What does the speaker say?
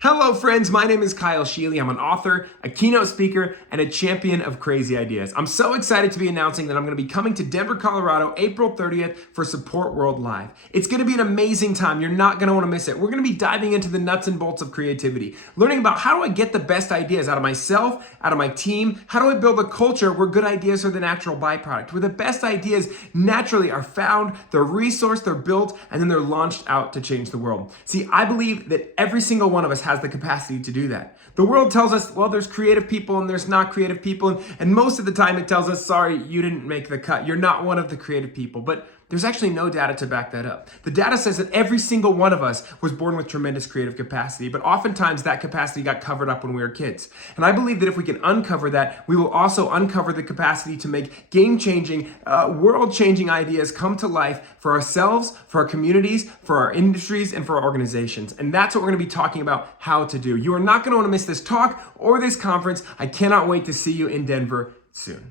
Hello friends, my name is Scheele. I'm an author, a keynote speaker, and a champion of crazy ideas. I'm so excited to be announcing that I'm going to be coming to Denver, Colorado, April 30th for SupportWorld Live. It's going to be an amazing time. You're not going to want to miss it. We're going to be diving into the nuts and bolts of creativity, learning about how do I get the best ideas out of myself, out of my team, how do I build a culture where good ideas are the natural byproduct, where the best ideas naturally are found, they're resourced, they're built, and then they're launched out to change the world. See, I believe that every single one of us has the capacity to do that. The world tells us, well, there's creative people and there's not creative people. And most of the time it tells us, sorry, you didn't make the cut. You're not one of the creative people. But there's actually no data to back that up. The data says that every single one of us was born with tremendous creative capacity, but oftentimes that capacity got covered up when we were kids. And I believe that if we can uncover that, we will also uncover the capacity to make game-changing, world-changing ideas come to life for ourselves, for our communities, for our industries, and for our organizations. And that's what we're going to be talking about how to do. You are not going to want to miss this talk or this conference. I cannot wait to see you in Denver soon.